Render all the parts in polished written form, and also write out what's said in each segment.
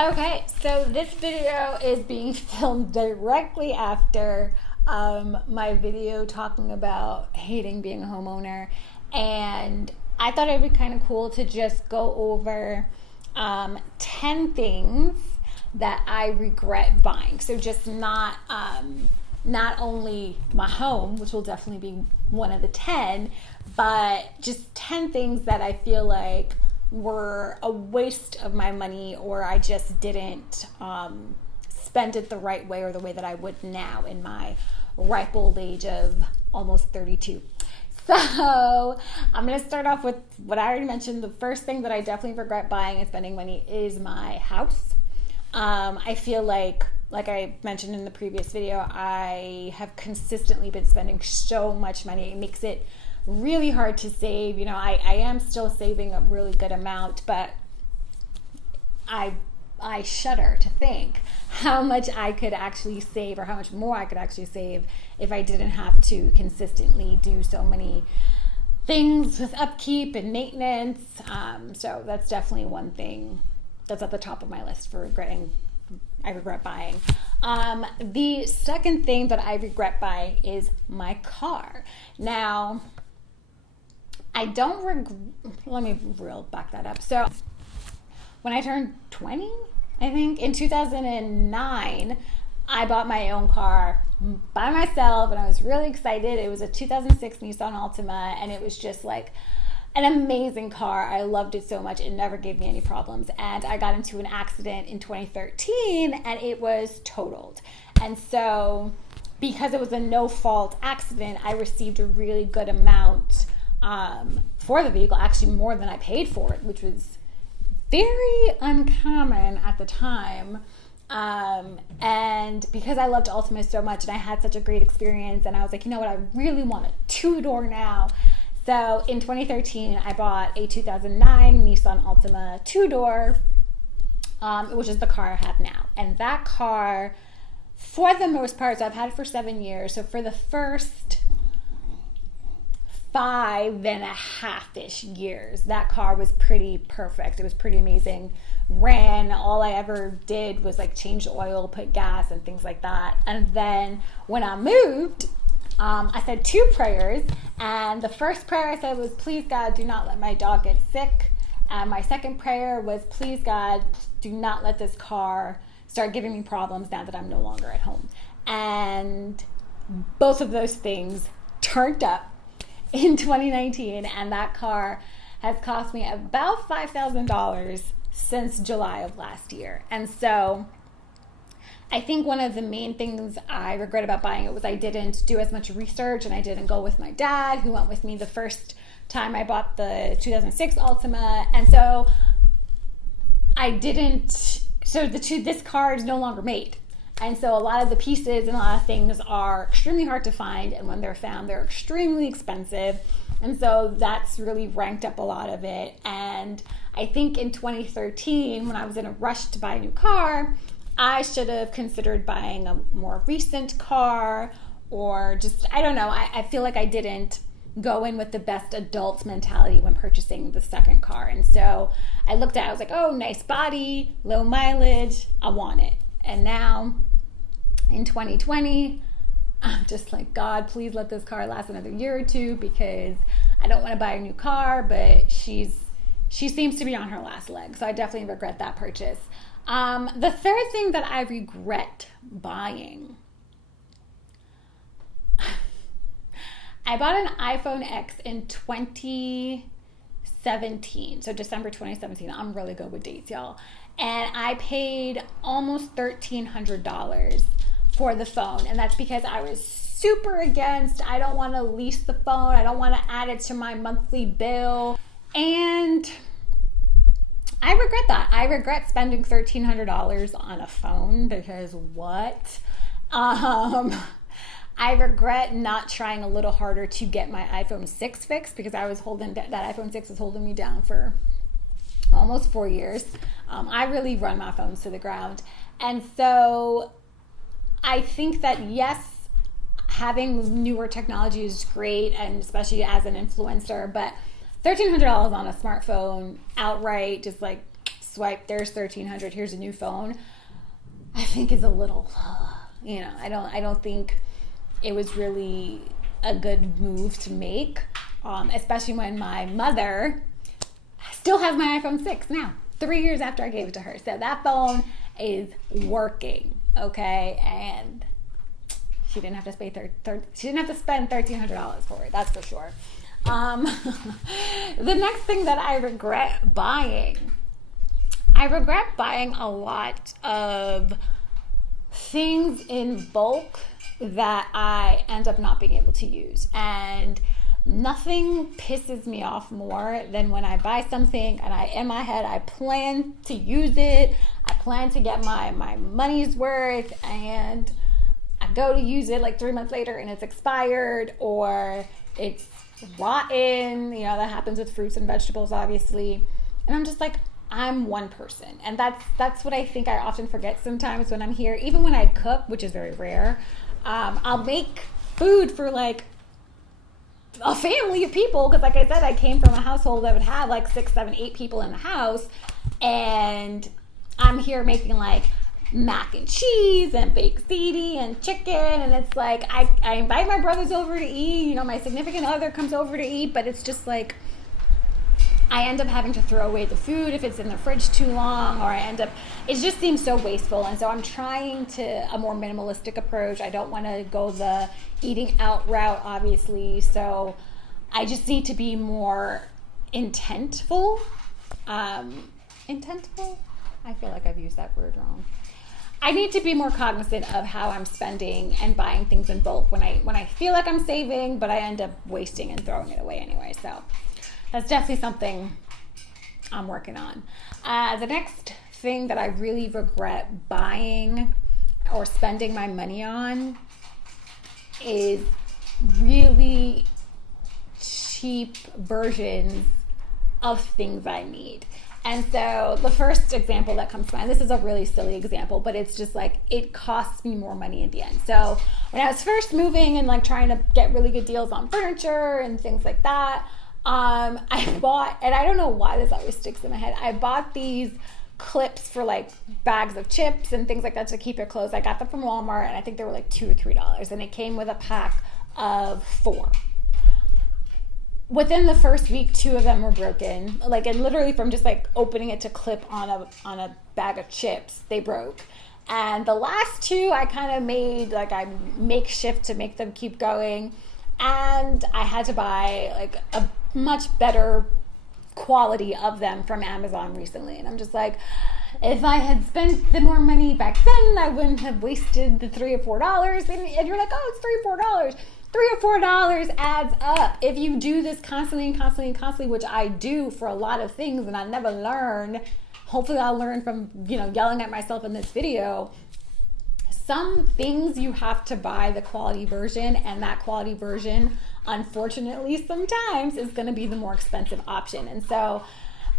Okay, so this video is being filmed directly after my video talking about hating being a homeowner, and I thought it would be kind of cool to just go over 10 things that I regret buying. So just not only my home, which will definitely be one of the 10, but just 10 things that I feel like were a waste of my money, or I just didn't spend it the right way, or the way that I would now in my ripe old age of almost 32. So I'm going to start off with what I already mentioned. The first thing that I definitely regret buying and spending money is my house. I feel like I mentioned in the previous video, I have consistently been spending so much money. It makes it really hard to save. You know, I am still saving a really good amount, but I shudder to think how much I could actually save, or how much more I could actually save, if I didn't have to consistently do so many things with upkeep and maintenance. So that's definitely one thing that's at the top of my list for I regret buying. The second thing that I regret buying is my car. Now, let me back that up. So when I turned 20, I think, in 2009, I bought my own car by myself, and I was really excited. It was a 2006 Nissan Altima, and it was just like an amazing car. I loved it so much. It never gave me any problems. And I got into an accident in 2013, and it was totaled. And so, because it was a no-fault accident, I received a really good amount for the vehicle, actually more than I paid for it, which was very uncommon at the time. And because I loved Altima so much, and I had such a great experience, and I was like, you know what, I really want a two-door now. So in 2013, I bought a 2009 Nissan Altima two-door, which is the car I have now. And that car, for the most part, so I've had it for 7 years. So for the first 5.5-ish years, that car was pretty perfect. It was pretty amazing. Ran, all I ever did was like change the oil, put gas, and things like that. And then when I moved, I said 2 prayers, and the first prayer I said was, please God, do not let my dog get sick. And my second prayer was, please God, do not let this car start giving me problems now that I'm no longer at home. And both of those things turned up in 2019, and that car has cost me about $5,000 since July of last year. And so I think one of the main things I regret about buying it was I didn't do as much research, and I didn't go with my dad, who went with me the first time I bought the 2006 Altima. And so this car is no longer made. And so a lot of the pieces and a lot of things are extremely hard to find, and when they're found, they're extremely expensive. And so that's really ranked up a lot of it. And I think in 2013, when I was in a rush to buy a new car, I should have considered buying a more recent car, or just, I don't know. I feel like I didn't go in with the best adult mentality when purchasing the second car. And so I looked at it, I was like, oh, nice body, low mileage, I want it. And now in 2020, I'm just like, God, please let this car last another year or two, because I don't want to buy a new car, but she seems to be on her last leg. So I definitely regret that purchase. The third thing that I regret buying, I bought an iPhone X in 2017. So December 2017. I'm really good with dates, y'all. And I paid almost $1,300 for the phone. And that's because I was super against, I don't want to lease the phone. I don't want to add it to my monthly bill. And I regret that. I regret spending $1,300 on a phone, because what? I regret not trying a little harder to get my iPhone 6 fixed, because I was holding that iPhone 6 was holding me down for almost 4 years. I really run my phones to the ground. And so I think that, yes, having newer technology is great, and especially as an influencer, but $1,300 on a smartphone outright, just like swipe, there's $1,300, here's a new phone, I think is a little, I don't think it was really a good move to make, especially when my mother still has my iPhone 6 now, 3 years after I gave it to her. So that phone is working, okay? And she didn't have to spend $1,300 for it, that's for sure. The next thing that I regret buying a lot of things in bulk that I end up not being able to use. And nothing pisses me off more than when I buy something and in my head I plan to use it, I plan to get my money's worth, and I go to use it like 3 months later and it's expired or it's rotten. That happens with fruits and vegetables, obviously. And I'm just like, I'm one person. And that's what I think I often forget sometimes when I'm here. Even when I cook, which is very rare, I'll make food for like a family of people, because like I said, I came from a household that would have like 6, 7, 8 people in the house, and I'm here making like mac and cheese and baked ziti and chicken, and it's like I invite my brothers over to eat, my significant other comes over to eat, but it's just like I end up having to throw away the food if it's in the fridge too long, or it just seems so wasteful. And so I'm trying a more minimalistic approach. I don't want to go the eating out route, obviously. So I just need to be more intentful. Intentful? I feel like I've used that word wrong. I need to be more cognizant of how I'm spending and buying things in bulk when I feel like I'm saving, but I end up wasting and throwing it away anyway. So that's definitely something I'm working on. The next thing that I really regret buying or spending my money on is really cheap versions of things I need. And so the first example that comes to mind, this is a really silly example, but it's just like, it costs me more money in the end. So when I was first moving and like trying to get really good deals on furniture and things like that, I bought, and I don't know why this always sticks in my head, I bought these clips for like bags of chips and things like that to keep it closed. I got them from Walmart, and I think they were like $2 or $3, and it came with a pack of 4. Within the first week, 2 of them were broken. Like, and literally from just like opening it to clip on a bag of chips, they broke. And the last 2, I kind of made like a makeshift to make them keep going. And I had to buy like a much better quality of them from Amazon recently. And I'm just like, if I had spent the more money back then, I wouldn't have wasted the $3 or $4. And you're like, oh, it's $3 or $4. $3 or $4 adds up. If you do this constantly, which I do for a lot of things, and I never learn. Hopefully I'll learn from, yelling at myself in this video. Some things you have to buy the quality version, and that quality version, unfortunately, sometimes is going to be the more expensive option. And so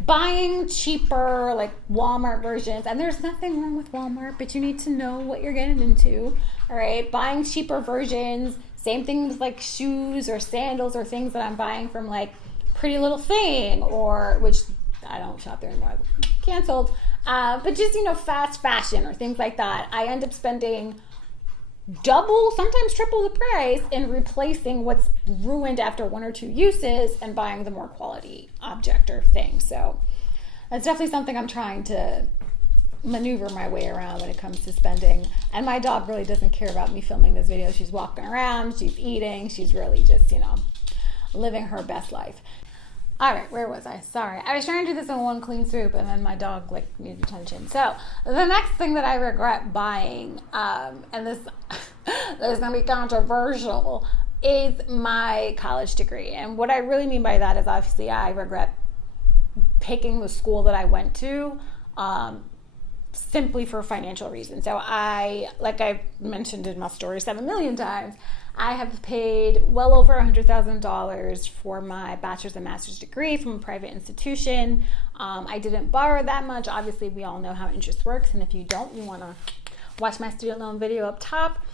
buying cheaper, like Walmart versions, and there's nothing wrong with Walmart, but you need to know what you're getting into, all right? Buying cheaper versions, same things like shoes or sandals or things that I'm buying from like Pretty Little Thing, or which I don't shop there anymore, canceled. But just, fast fashion or things like that. I end up spending double, sometimes triple the price in replacing what's ruined after 1 or 2 uses and buying the more quality object or thing. So that's definitely something I'm trying to maneuver my way around when it comes to spending. And my dog really doesn't care about me filming this video. She's walking around, she's eating, she's really just, living her best life. All right, where was I? Sorry. I was trying to do this in one clean swoop, and then my dog needed attention. So the next thing that I regret buying, and this is going to be controversial, is my college degree. And what I really mean by that is obviously I regret picking the school that I went to, simply for financial reasons. So like I've mentioned in my story 7 million times, I have paid well over $100,000 for my bachelor's and master's degree from a private institution. I didn't borrow that much. Obviously, we all know how interest works, and if you don't, you want to watch my student loan video up top.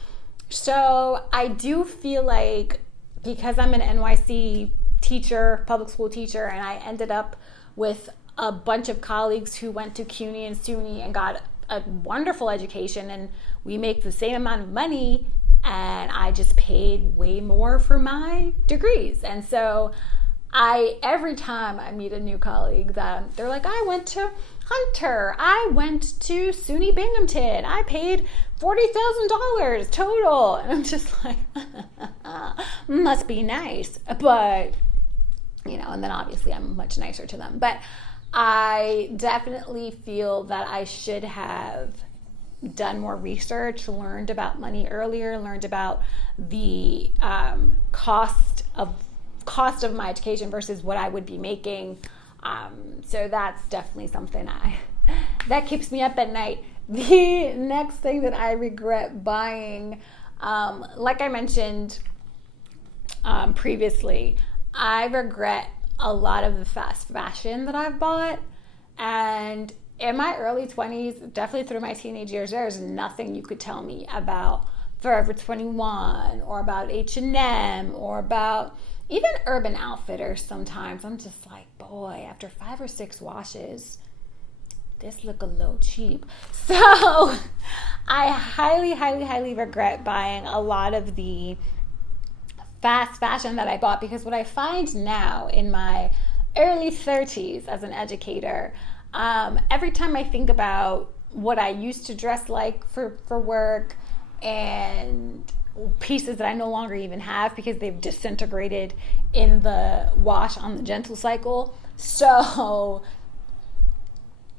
So I do feel like, because I'm an NYC teacher, public school teacher, and I ended up with a bunch of colleagues who went to CUNY and SUNY and got a wonderful education, and we make the same amount of money, and I just paid way more for my degrees. And so every time I meet a new colleague, that they're like, I went to Hunter, I went to SUNY Binghamton, I paid $40,000 total. And I'm just like, must be nice. But, and then obviously I'm much nicer to them. But I definitely feel that I should have done more research, learned about money earlier, learned about the cost of my education versus what I would be making. So that's definitely something that keeps me up at night. The next thing that I regret buying, like I mentioned previously, I regret a lot of the fast fashion that I've bought. And in my early 20s, definitely through my teenage years, there's nothing you could tell me about Forever 21 or about H&M or about even Urban Outfitters. Sometimes I'm just like, boy, after 5 or 6 washes, this look a little cheap. So I highly, highly, highly regret buying a lot of the fast fashion that I bought, because what I find now in my early 30s as an educator, every time I think about what I used to dress like for work and pieces that I no longer even have because they've disintegrated in the wash on the gentle cycle. So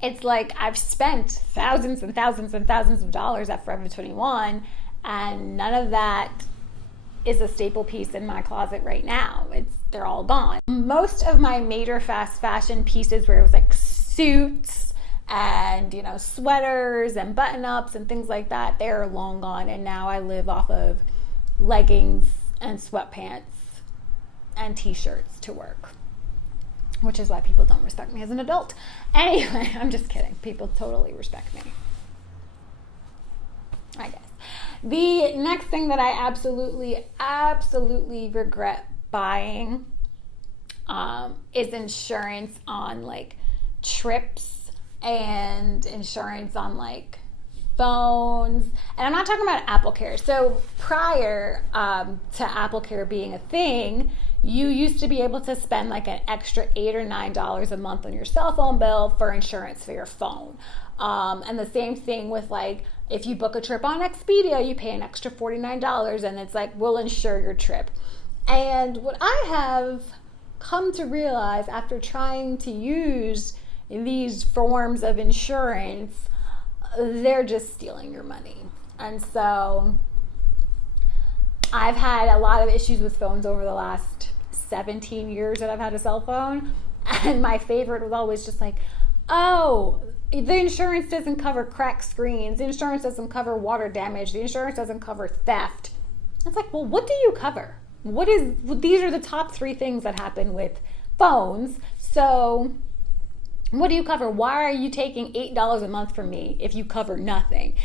it's like I've spent thousands and thousands and thousands of dollars at Forever 21, and none of that is a staple piece in my closet right now. They're all gone. Most of my major fast fashion pieces, where it was like suits and sweaters and button-ups and things like that, they're long gone, and now I live off of leggings and sweatpants and t-shirts to work, which is why people don't respect me as an adult. Anyway, I'm just kidding. People totally respect me, I guess. The next thing that I absolutely regret buying is insurance on like trips and insurance on like phones. And I'm not talking about Apple Care. So prior to Apple Care being a thing, you used to be able to spend like an extra $8 or $9 a month on your cell phone bill for insurance for your phone. And the same thing with like, if you book a trip on Expedia, you pay an extra $49 and it's like, we'll insure your trip. And what I have come to realize after trying to use these forms of insurance, they're just stealing your money. And so I've had a lot of issues with phones over the last 17 years that I've had a cell phone. And my favorite was always just like, oh, the insurance doesn't cover cracked screens. The insurance doesn't cover water damage. The insurance doesn't cover theft. It's like, well, what do you cover? These are the top 3 things that happen with phones. So what do you cover? Why are you taking $8 a month from me if you cover nothing?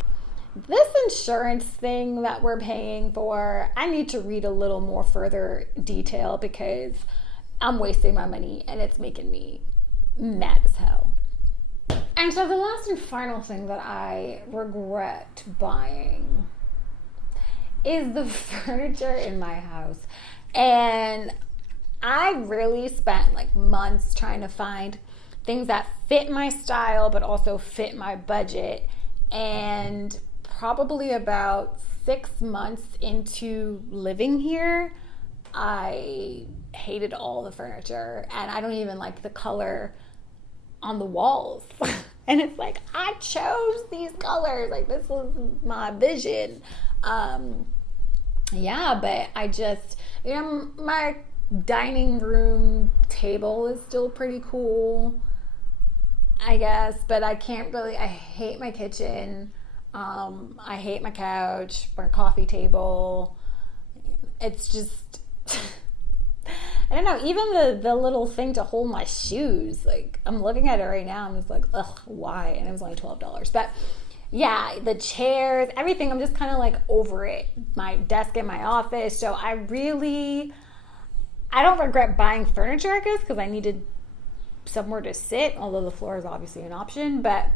This insurance thing that we're paying for, I need to read a little more further detail because I'm wasting my money and it's making me mad as hell. And so the last and final thing that I regret buying is the furniture in my house. And I really spent like months trying to find things that fit my style but also fit my budget. And probably about 6 months into living here, I hated all the furniture, and I don't even like the color on the walls. And it's like, I chose these colors, like this was my vision. But I just, my dining room table is still pretty cool, I guess, but I hate my kitchen. I hate my couch, my coffee table. It's just, I don't know, even the little thing to hold my shoes, like I'm looking at it right now, I'm just like, ugh, why? And it was only $12. But yeah, the chairs, everything, I'm just kind of like over it. My desk in my office. So I don't regret buying furniture, I guess, because I needed somewhere to sit, although the floor is obviously an option, but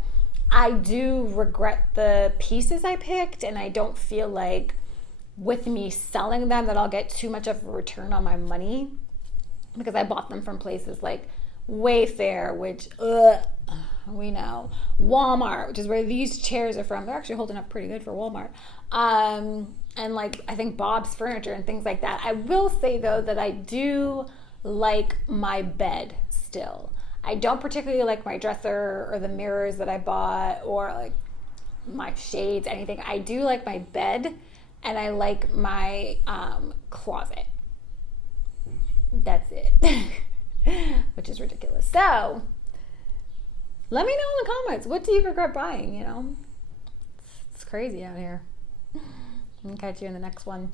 I do regret the pieces I picked, and I don't feel like with me selling them that I'll get too much of a return on my money, because I bought them from places like Wayfair, which we know, Walmart, which is where these chairs are from. They're actually holding up pretty good for Walmart. And like I think Bob's Furniture and things like that. I will say though that I do like my bed still. I don't particularly like my dresser or the mirrors that I bought or like my shades, anything. I do like my bed, and I like my closet. That's it. Which is ridiculous. So let me know in the comments, what do you regret buying? You know, it's crazy out here. I'll catch you in the next one.